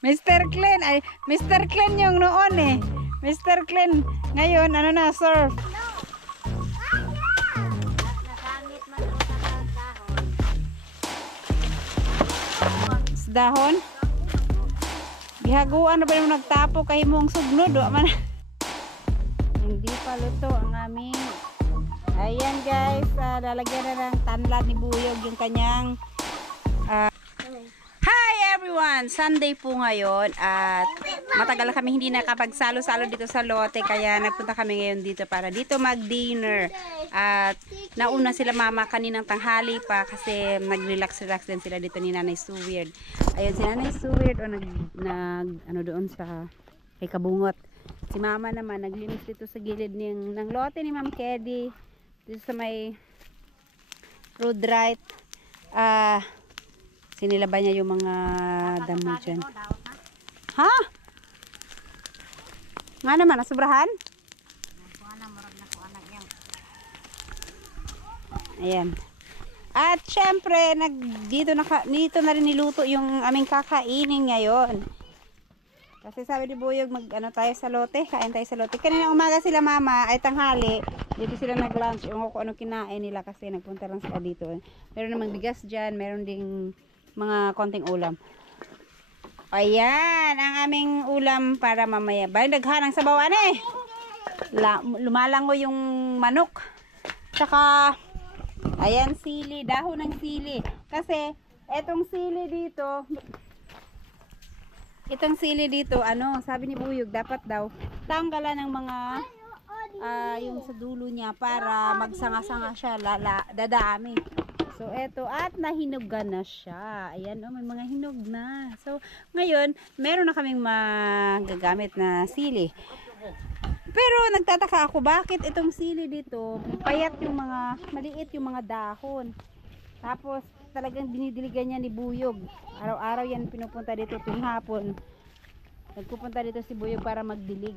Mr. Clean. Ay, Mr. Clean yung noon eh. Mr. Clean. Ngayon, ano na, surf. Dahon. Gihaguan na ba yung nagtapo kay mong sugnod o man. Hindi pa luto ang aming. Ayan guys, lalagyan na ng tanlad ni Buyog yung kanyang Hi everyone! Sunday po ngayon at matagal kami hindi nakapagsalo-salo dito sa lote kaya nagpunta kami ngayon dito para dito mag-dinner. At nauna sila mama kaninang tanghali pa kasi nag-relax-relax din sila dito ni Nanay Suweird. Ayun si Nanay Suweird o ano doon sa kay Kabungot. Si mama naman naglinis dito sa gilid ng lote ni Ma'am Kedy dito sa may road right. Sinilaban niya yung mga damo dyan. Ha? Nga naman, nasubrahan? Ayan. At syempre, dito na rin niluto yung aming kakainin ngayon. Kasi sabi ni Buyog, tayo sa lote, kain tayo sa lote. Kanina umaga sila mama, ay tanghali, dito sila nag-lunch. Yung kung anong kinain nila kasi nagpunta lang sila dito. Meron namang bigas dyan, meron ding mga konting ulam. Ayan, ang aming ulam para mamaya. Bali, naghanang sa bawan eh. Lumalango yung manok. Tsaka, ayan, sili, dahon ng sili. Kasi, etong sili dito, sabi ni Buyog, dapat daw, tanggalan ng mga, yung sa dulo niya para magsanga-sanga siya, dadami. So, eto, at nahinugan na siya. Ayan, may mga hinog na. So, ngayon, meron na kaming magagamit na sili. Pero, nagtataka ako, bakit itong sili dito, payat yung maliit yung mga dahon. Tapos, talagang dinidiligan niya ni Buyog. Araw-araw yan pinupunta dito tuwing hapon. Nagpupunta dito si Buyog para magdilig.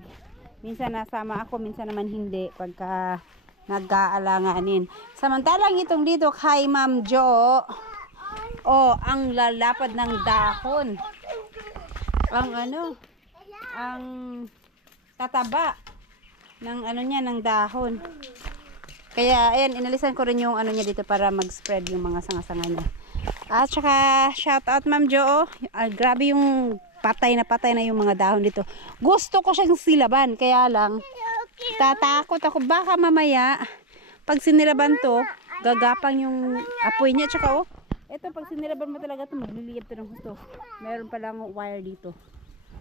Minsan nasama ako, minsan naman hindi. Pagka nag-aalanganin. Samantalang itong dito kay Ma'am Jo, ang lalapad ng dahon. Ang tataba ng ng dahon. Kaya ayan, inalisan ko rin yung niya dito para mag-spread yung mga sanga-sanga niya. At saka shout out Ma'am Jo. Grabe yung patay na yung mga dahon dito. Gusto ko siyang silaban, kaya lang tatakot ako baka mamaya pag sinilaban to gagapang yung apoy niya. Tsaka eto pag sinilaban mo talaga to magliliyab to ng gusto. Meron pa lang wire dito.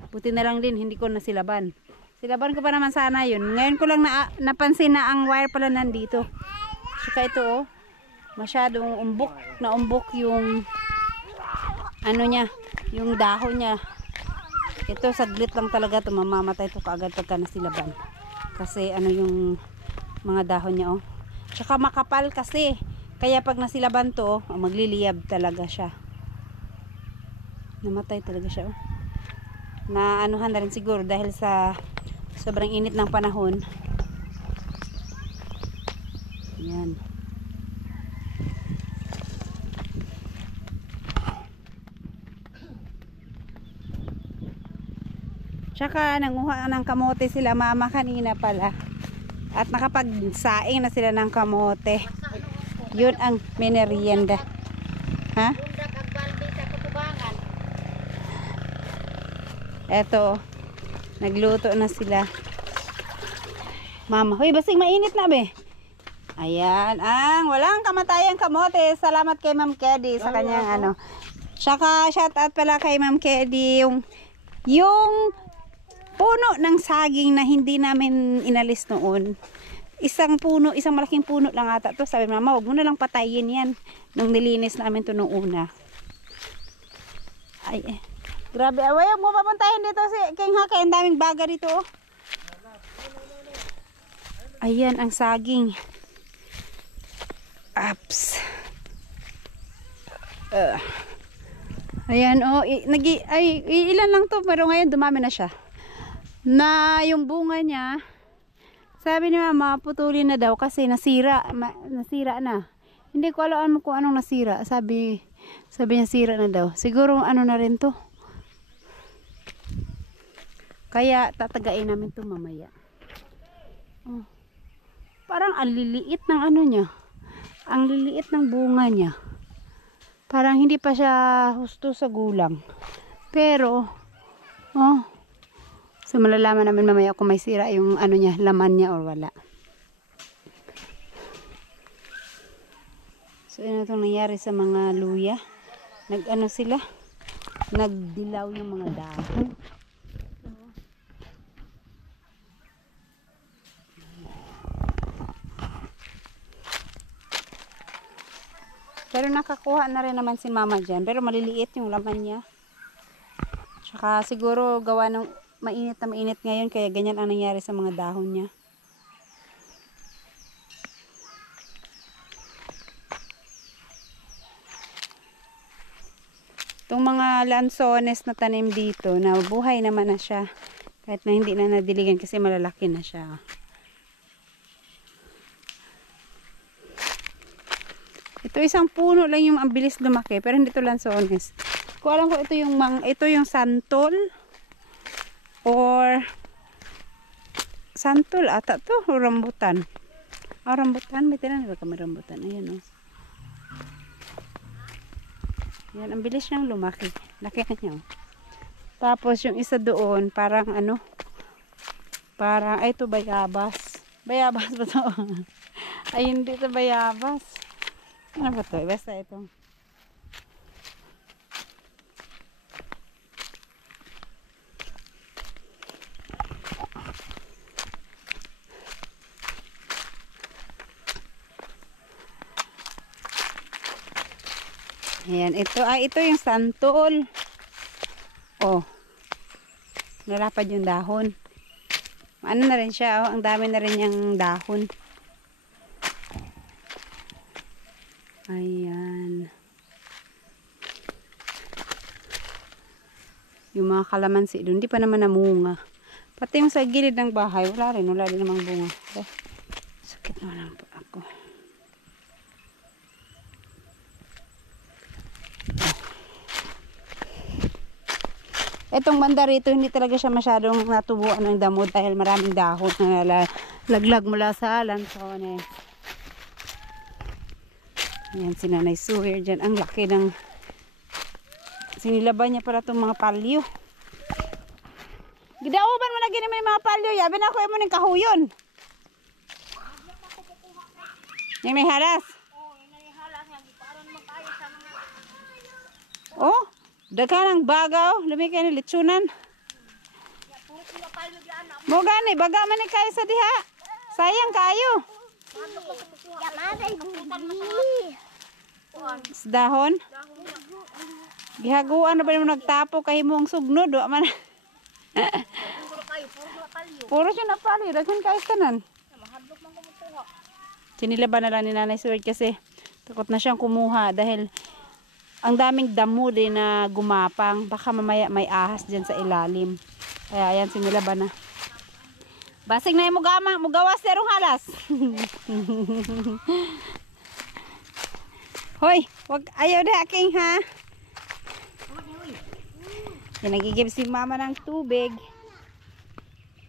Buti na lang din hindi ko nasilaban. Silaban ko pa naman sana yun. Ngayon ko lang napansin na ang wire pala nandito. Tsaka ito masyadong umbok yung niya, yung dahon niya. Ito saglit lang talaga to, mamamatay to kaagad pagka nasilaban. Kasi yung mga dahon niya Tsaka makapal kasi. Kaya pag nasilaban to, magliliyab talaga siya. Namatay talaga siya na anuhan na rin siguro dahil sa sobrang init ng panahon. Yan. Tsaka nanguha ng kamote sila mama kanina pala. At nakapagsaing na sila ng kamote. Yun ang merienda. Ha? Eto, nagluto na sila. Mama, hoy, basing mainit na be. Ayan, walang kamatayang kamote. Salamat kay Ma'am Kedy sa kanyang Tsaka shout out pala kay Ma'am Kedy yung puno ng saging na hindi namin inalis noon. Isang malaking puno lang ata to. Sabi mama, wag mo na lang patayin yan. Nung nilinis namin to nung una. Ay, grabe. Huwag mo papuntahin dito si King Haka. Ang daming baga dito. Ayan ang saging. Apps. Ayan ilan lang to pero ngayon dumami na siya. Na yung bunga niya, sabi ni mama putulin na daw kasi nasira na. Hindi ko alam kung anong nasira. Sabi niya sira na daw. Siguro na rin to. Kaya tatagain namin ito mamaya. Oh. Parang ang liliit ng ano niya. Ang liliit ng bunga niya. Parang hindi pa siya husto sa gulang. Pero, oh. So malalaman namin mamaya kung may sira yung ano niya, laman niya or wala. So ano itong nangyari sa mga luya. Nag-ano sila? Nagdilaw yung mga dahon. Pero nakakuha na rin naman si mama dyan. Pero maliliit yung laman niya. Tsaka siguro gawa ng mainit na mainit ngayon. Kaya ganyan ang nangyari sa mga dahon niya. Itong mga lansones na tanim dito, na buhay naman na siya. Kahit na hindi na nadiligan kasi malalaki na siya. Ito isang puno lang yung ang bilis lumaki, pero hindi ito lansones. Kung alam ko ito yung santol or santol ata to o rambutan. Rambutan, may tira ba kami rambutan? Ayan o. Yan, ang bilis niyang lumaki. Laki na niya. Tapos yung isa doon, parang ano, parang, ay ito bayabas. Bayabas ba to? Ay hindi ito bayabas. Ano ba ito? Basta ito. Ayan, ito yung santol. Oh. Nalapad yung dahon. Ano na rin siya, oh. Ang dami na rin yung dahon. Ayan. Yung mga kalamansi doon, hindi pa naman namunga. Pati yung sa gilid ng bahay, wala rin namang bunga. Sakit naman lang po ako. Etong banda rito, hindi talaga siya masyadong natubuan ng damo dahil maraming dahon na laglag mula sa lansones. Ayan si Nanay Suher dyan. Ang laki ng sinilaban niya para itong mga palyo. Gidauban mo na gini may mga palyo. Yabi na ako mo ng kahuyon. Yung may halas. Oh, daghan ang bagaw. Lumikay ni litsunan. Mo gani, baga man ni kayo sa diha. Sayang kayo. Dahon. Gihaguan na ba yung nagtapo kay mong sugnod? Man. Puro siya na pali. Daghan kayo tanan. Sinilaban na lang ni Nanay Suher kasi takot na siyang kumuha dahil ang daming damo din na gumapang. Baka mamaya may ahas dyan sa ilalim. Kaya ayan, sinilaban na. Basig na yung mugawas derong halas. Hoy, wag ayaw na aking ha. Yan, nagigib si mama ng tubig.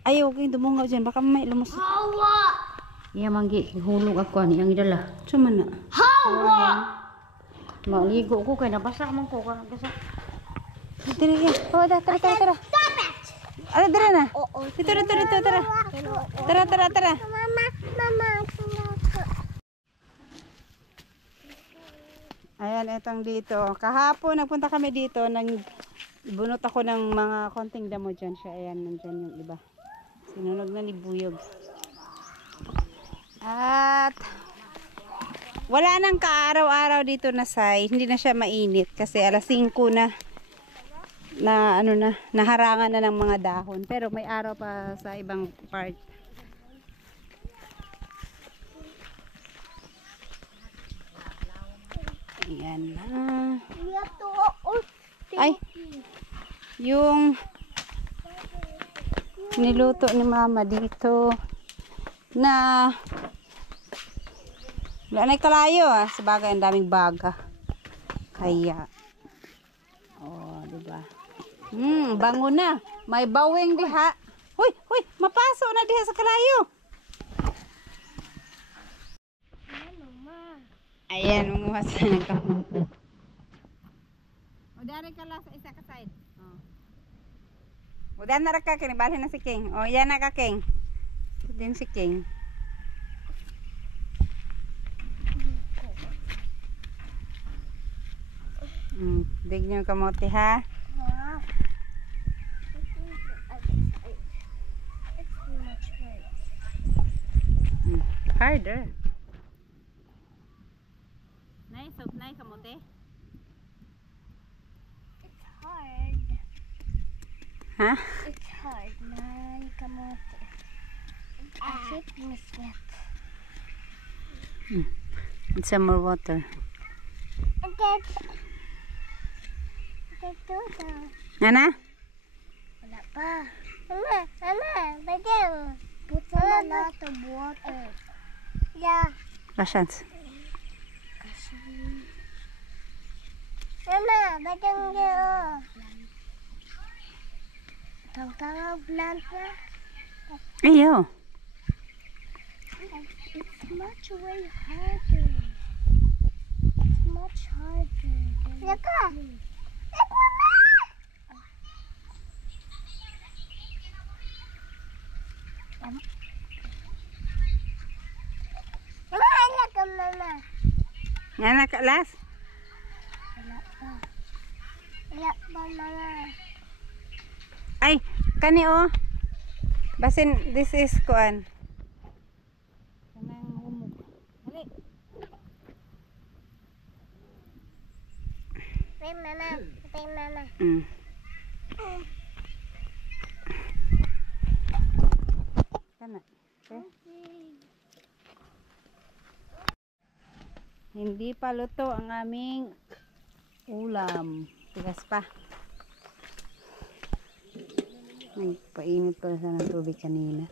Ayaw kayong dumungaw dyan. Baka may lumusot. Hawa! Iya manggi, hulog ako ani ang idala. Suman na. Hawa! Maligo ko kay nabasa man ko kasi. Dito ya. Oh, tara. Stop it. Ano dira na? Dito tara. Tara. Mama. Ayan, etong dito. Kahapon nagpunta kami dito, bunot ako ng mga konting damo dyan siya. Ayan, nandyan yung iba. Sinunog na ni Buyog. At wala nang kaaraw-araw dito na say, hindi na siya mainit kasi alas 5 na naharangan na ng mga dahon, pero may araw pa sa ibang part. Ayan na. Ay, yung niluto ni mama dito na wala na kalayo sabagay ang daming baga kaya diba Bango na. May bawing diha. Huy, huy, mapaso na diha sa kalayo. Ayan, munguha sa nagkapunta. O, dari ka lang sa isa ka side. O, dan na ka, kinibalhin na si King. O, yan na ka, King. Din si King. Dig nyo yung kamote, ha? Harder. Nice, so nice kamote. It's hard. Huh? It's hard, man. Kamote. I hate misnet. And some more water. Nana? Wala pa. Mama, bagay. Put a lot of water. Yeah. Patience. Mama, bagay nga. Tawag plant na. Ayaw. It's much way harder. It's much harder. Laka. Mama. Nana ka last? Wala pa. Wala pa, mama. Ay, kani oh. Basin, this is kuan. Kanang humog. Dali. Wait, mama. Wait, mama. Kana. Okay. Hindi pa luto ang aming ulam. Tigas pa. Nagpainit pa sa ng tubig kanina.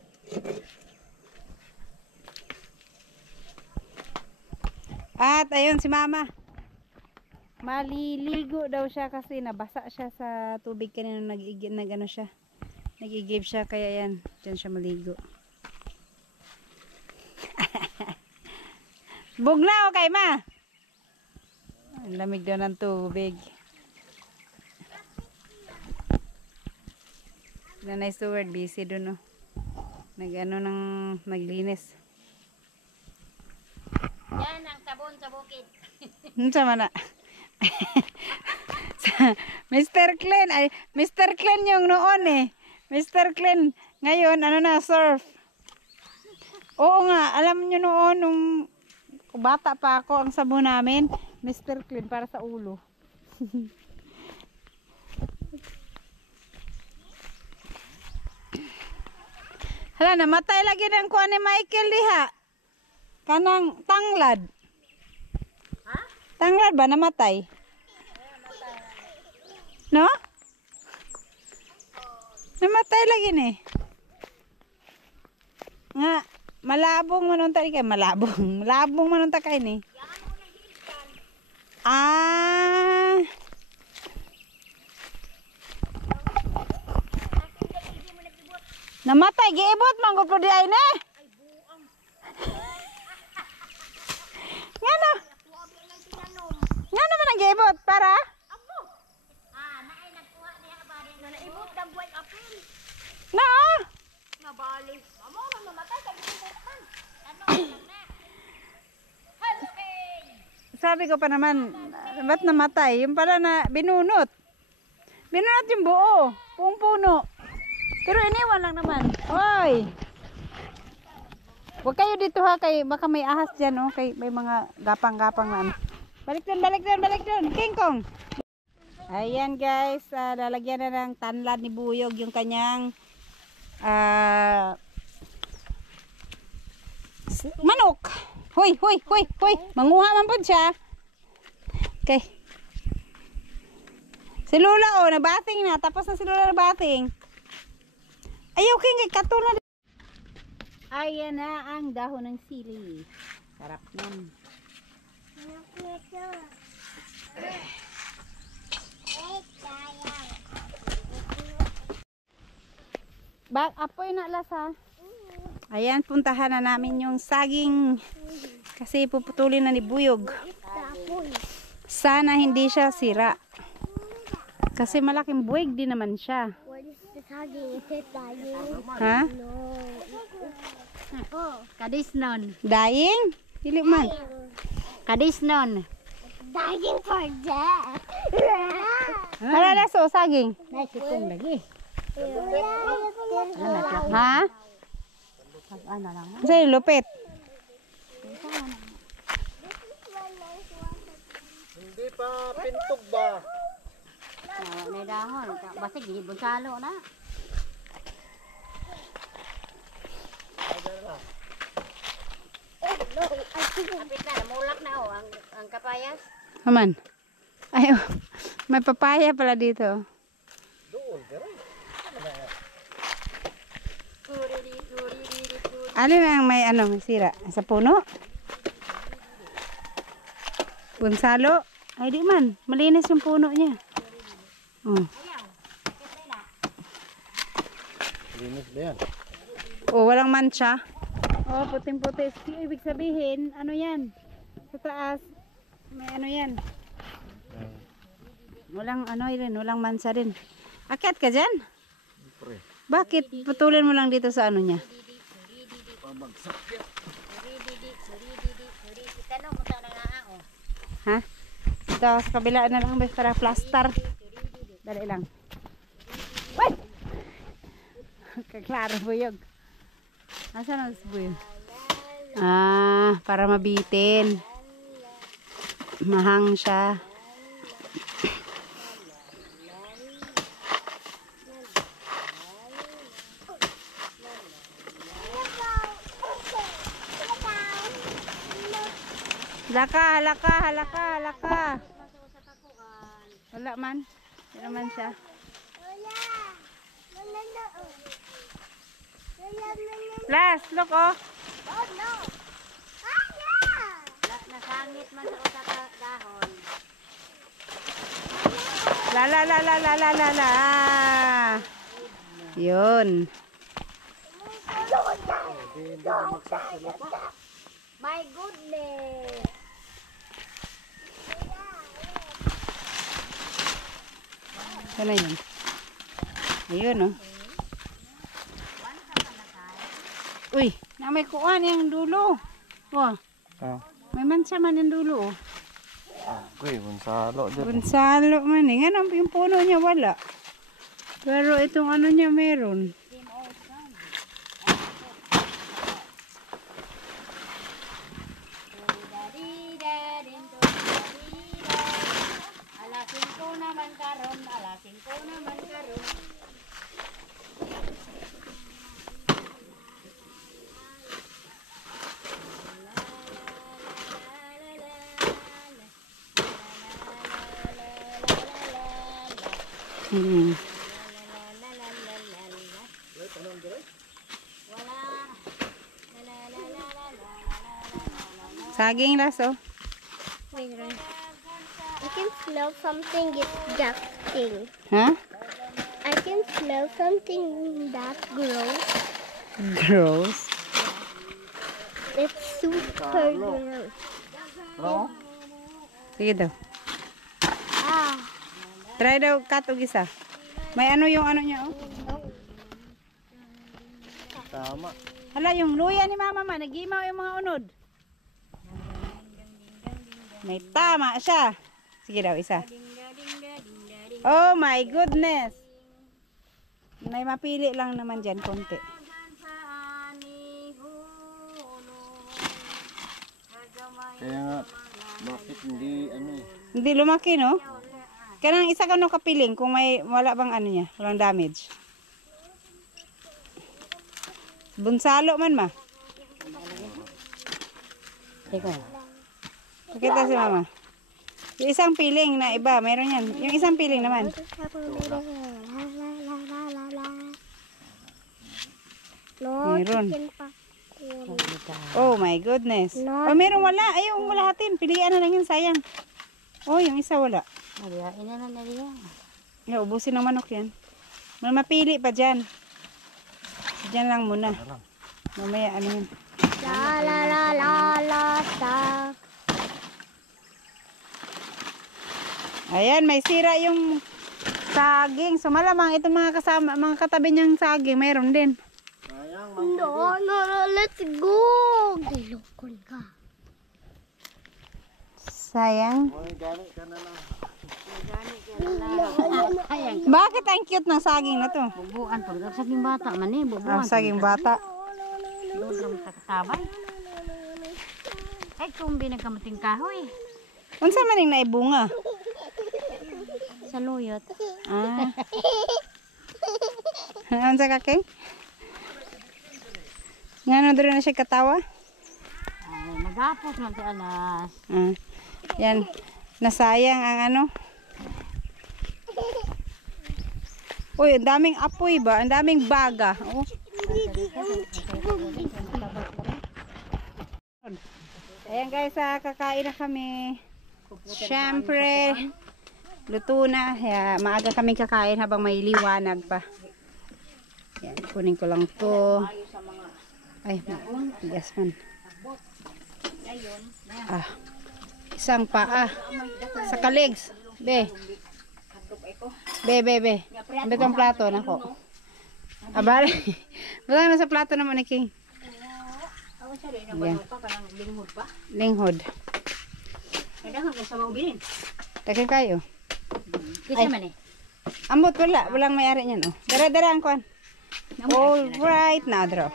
At ayun si mama. Maliligo daw siya kasi nabasa siya sa tubig kanina. Nag-ano siya. Nag-igib siya kaya yan. Diyan siya maligo. Bugnaw kay ma. Ang lamig daw ng tubig. Nanay Stewart busy doon, no. Nag-ano ng naglinis. Yan ang sabon sa bukid. Sama na. Mr. Clean. Ay, Mr. Clean yung noon eh. Mr. Clean. Ngayon, ano na, surf. Oo nga, alam nyo noon, nung bata pa ako, ang sabon namin, Mr. Clean para sa ulo. Hala, namatay lagi ng kuha ni Michael diha. Kanang tanglad. Ha? Tanglad ba namatay? No? Namatay lagi ni. Nga, malabong manunta kay malabong. Malabong manunta kay ni. Ah. Namatay giibot man gud di ay na. Ngano? Ngano man ang giibot para? Naay nagkuha niya ba din na naibot ang buhay apil. Na. Nabali. Amo man mamatay kag gibutan. Ano na? Helping. Sabi ko pa naman, ba't namatay? Yung pala na binunot. Binunot yung buo. Buong puno. Pero iniwan lang naman. Hoy! Huwag kayo dito ha. Kay, baka may ahas dyan. Oh, kay, may mga gapang-gapang na ano. Balik doon, balik doon, balik doon. King Kong! Ayan guys. Lalagyan na ng tanlad ni Buyog yung kanyang manok. Hoy, hoy, hoy, hoy. Manguha man po siya. Okay. Si Lula oh, nabating na. Tapos na si Lula nabating. Ayaw kay katulad. Ayan na ang dahon ng sili. Sarap yan. Apoy na lasa. Ayan, puntahan na namin yung saging. Kasi puputulin na ni Buyog. Sana hindi siya sira. Kasi malaking buwig din naman siya. What is the saging? Is it dying? Ha? No. Oh, kadisnon. Dying? Dili man. Kadisnon. Dying for death. Hala laso, saging. Naisipong lagi. Ha? Ano lang? Sa'yo, lupit. Hindi pa pintog ba? May dahon. Basig, di bunsalo na. Kapit na, mulak na oh, ang kapayas. Aman. Ay, oh, may papaya pala dito. Doon, pero Alin ang may ano, may sira? Sa puno? Bunsalo? Ay, di man. Malinis yung puno niya. Oh. linis ba yan? Oh, walang mancha. Oh, puting-puti. Ibig sabihin, ano yan? Sa taas, may ano yan. Walang ano rin, walang mancha rin. Akyat ka dyan? Pre. Bakit? Putulin mo lang dito sa ano niya. Pabagsak yan. Ha? Ito, sa kabila na lang para plaster. Dali lang. Wait! Kaklaro Buyog. Nasaan ang Buyog? Ah, para mabitin. Mahang siya. Halaka, halaka, halaka, halaka. Wala man. Wala man siya. Last, look oh. Oh no! Ah, yeah! Nasangit man sa usa ka dahon. La la la la la la la la. Yun. My goodness! Sana yun. Ayun oh. Uy, na may kuan yung dulo. Oh, Ah, may mansa man yung dulo oh. okay, bunsalo dyan. Bunsalo man eh. Nga yung puno niya wala. Pero itong ano niya meron. Alasin ko naman karon, alasin ko naman karon. Hmm. Saging laso. Wait, I can smell something disgusting. Ha? I can smell something that gross. Gross. It's super gross. No? Sige daw. Ah. Try daw cut og isa. May ano yung ano niya oh. Tama. Hala yung luya ni mama ma, nagimaw yung mga unod. May tama siya. Sige daw isa. Oh my goodness. May mapili lang naman dyan konti. Kaya nga, bakit hindi ano eh. Hindi lumaki no? Kanang isa ka no kapiling kung may wala bang ano niya, walang damage. Bunsalo man ma. Teka. Pakita si mama. Yung isang piling na iba, meron yan. Yung isang piling naman. No, Meron. chicken popcorn. Oh my goodness. Oh, meron wala. Ayaw mo lahatin. Pilihan na lang yun, sayang. Oh, yung isa wala. Ariyain na na nila. Yeah, ubusin ng manok yan. May mapili pa dyan. Diyan lang muna. Mamaya ano yun. La la la la la la. Ayan, may sira yung saging. So malamang itong mga kasama, mga katabi niyang saging, mayroon din. Sayang, No, no, no, let's go. Gilokon ka. Sayang. May gani ka na lang. Bakit ang cute ng saging na to? Bubuan pag saging bata man eh, bubuan. Saging bata. Doon sa kasabay. Ay, kumbi nagkamating kahoy. Unsa man ning naibunga? Sa luyot. Ah. Unsa ka kay? Ngano diri na siya katawa? Ay, nagapos man sa alas. Ah. Yan. Nasayang ang ano. Uy, ang daming apoy ba? Ang daming baga. Oh. Ayan guys, kakain na kami. Siyempre, luto na. Maaga kami kakain habang may liwanag pa. Yan, kunin ko lang to. Ay, yes man. Ah, isang paa. Sa kaligs. Be. Be. Betong plato na ko. Abale. Butang na sa plato naman ni King. Yan. Linghod. Takin kayo. Kisa man eh. Ambot wala. Walang may-ari niyan. Oh. Dara-dara ang kwan. Alright. Now, draw.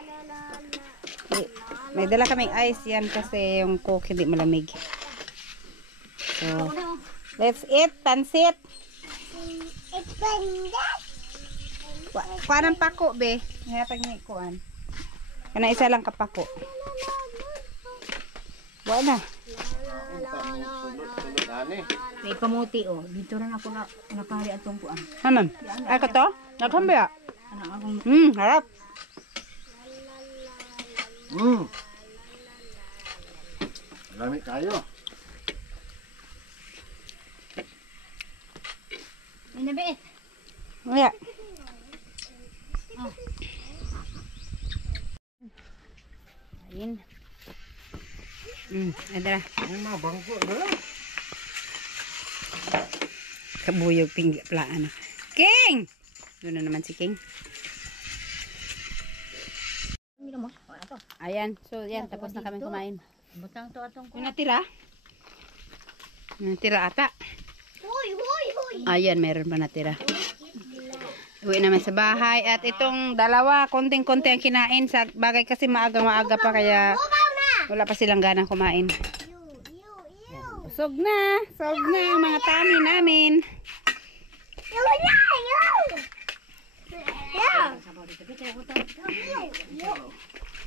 May dala kaming ice yan kasi yung coke hindi malamig. So, let's eat. Pansit. Kuha ng pako, be. Ngatag ni kuan. Kana isa lang kapako. Wala na. Sulod ani. May kamuti oh. Dito rin ako na nakahari atong kuan. Haman. Ay ka to? Naghambya. Anak akong Harap. Lamig kayo. inabiit. Wala. Ayun. Adra. May mga bangko dala. Kabuyog pinggi plaan. King! Doon na naman si King. Mira mo. Ato. Ayan. So, yan. Tapos na kami kumain. Butang to atong Yung natira? Yung natira ata. Hoy. Ayan, mayroon pa natira. Uwi naman sa bahay. At itong dalawa, konting-konti ang kinain. Sa bagay kasi maaga-maaga pa kaya wala pa silang ganang kumain. Sog na ang mga tani namin.